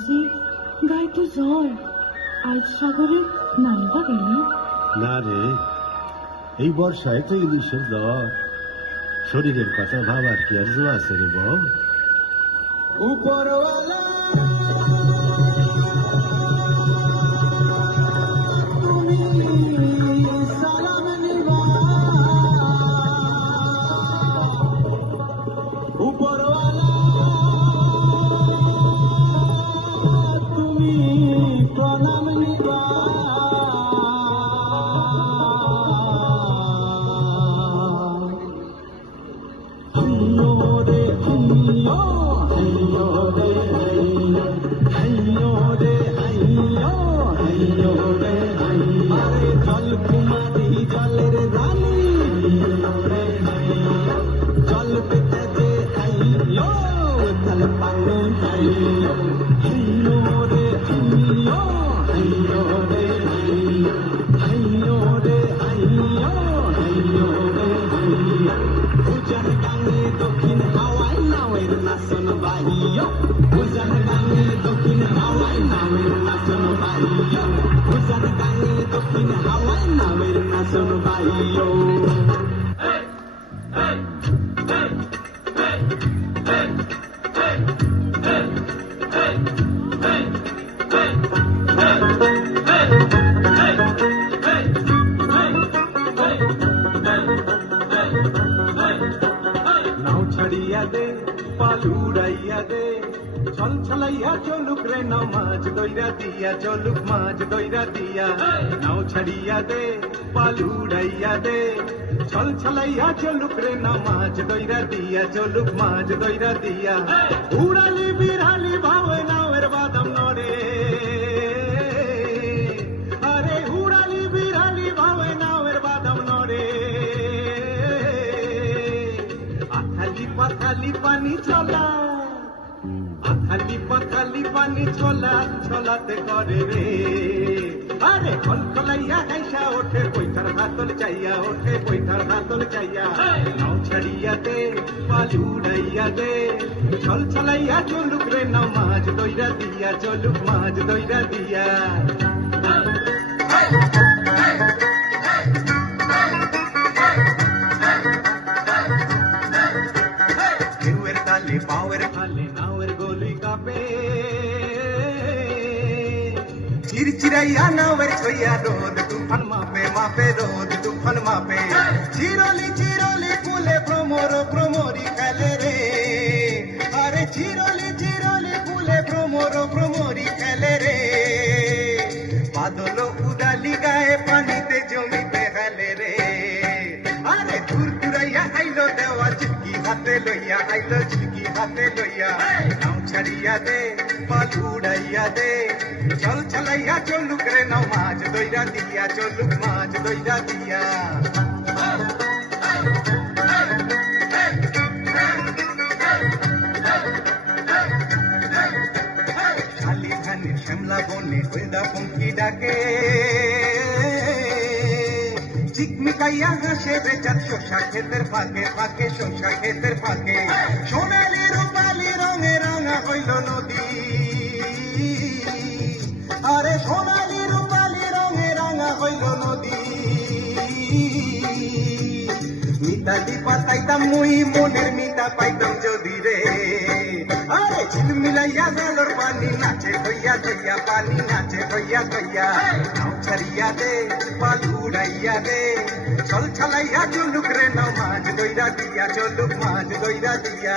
মাঝে গায়ে তো জ্বর, আজ সাগরে নামবা কেন? না রে, এই বর্ষায় তো ইলিশের জ্বর। শরীরের কথা ভাবার কি আর জো আছে রে বউ? উপরওয়ালা সালাম নিবা, উপরওয়ালা তুমি প্রণাম নিবা। হাইয়ো রে হাইয়ো, হাইয়ো রে হাইয়ো, হাইয়ো রে হাইয়ো, হাইয়ো রে হাইয়ো। আরে জল কুমারী জলের রানী, হাইয়ো রে হাইয়ো, জল পেতে যে হাইয়ো, জল পানি হাইয়ো, হাইয়ো রে হাইয়ো, হাইয়ো রে হাইয়ো, হাইয়ো রে হাইয়ো, হাইয়ো রে হাইয়ো। উজান গাঙে দক্ষিণ হাওয়ায় নাওয়ের নাচন বাহিয়, উজান গাঙে দক্ষিণ হাওয়ায় নাওয়ের নাচন বাহিয়, উজান গাঙে দক্ষিণ হাওয়ায় নাওয়ের নাচন বাহিয়। নাও ছাড়িয়া দে, পাল উড়াইয়া দে, ছল ছলাইয়া চলুক রে নাও মাছ দইরা দিয়া, চলুক মাছ দইরা দিয়া। নাও ছাড়িয়া দে, পাল উড়াইয়া দে, ছল ছলাইয়া চলুক রে নাও মাছ দইরা দিয়া, চলুক মাছ দইরা দিয়া। উড়ালি বিড়ালি ভাবে নাওয়ের বাদাম নড়ে, আরে উড়ালি বিড়ালি ভাবে নাওয়ের বাদাম নড়ে। আথালি পাথালি পানি চলা, আথালি পাথালি পানি চলা, চলাতে করে রে। আরে কলকলাইয়া হাইসা ওঠে পৈথার হাতল চাইয়া, ওঠে পৈথার হাতল চাইয়া। নাও ছাড়িয়া দে, পাল উড়াইয়া দে, ছল ছলাইয়া চলুক রে নাও মাছ দইরা দিয়া, চলুক মাছ দইরা দিয়া। ঢেউয়ের তালে পাওয়ের ফালে নাওয়ের গলি কাঁপে, চিরচিরাইয়া নাওয়ের ছইয়া রোদ তুফান মাপে, মাপে রোদ তুফান মাপে। চিরলি চিরলি ফুলে ভ্রমর ভ্রমরি খেলে রে, আরে চিরলি চিরলি ফুলে ভ্রমর ভ্রমরি খেলে রে। বাদল উদালি গায়ে পানিতে জমিতে হেলে রে, আরে দূর দূরাইয়া আইলো দেওয়া চিটকি হাতে লইয়া, আইলো চিটকি হাতে লইয়া। নাও ছাড়িয়া দে, পাল উড়াইয়া দে, চল ছলাইয়া চলুক রে নাও মাছ দইরা দিয়া, চলুক মাছ দইরা দিয়া। শালি ধানের শ্যামলা বনে হইলা পঙ্কি ডাকে, চিকমিকাইয়া হাসে বেচার শোষা ক্ষেতের ফাঁকে, ফাঁকে শোষা ক্ষেতের ফাঁকে। সোনালি রূপালি রঙে রাঙা হইল নদী, আরে সোনালি রূপালি রঙে রাঙা হইল নদী। মিতালি পাতাইতাম মুই মনের মিতা পাইতাম যদি রে, আরে ঝিলমিলাইয়া জলের পানি নাচে হইয়া হইয়া, পানি নাচে হইয়া হইয়া। নাও ছাড়িয়া দে, পাল উড়াইয়া দে, ছল ছলাইয়া চলুক রে নাও মাছ দইরা দিয়া, চলুক মাছ দইরা দিয়া।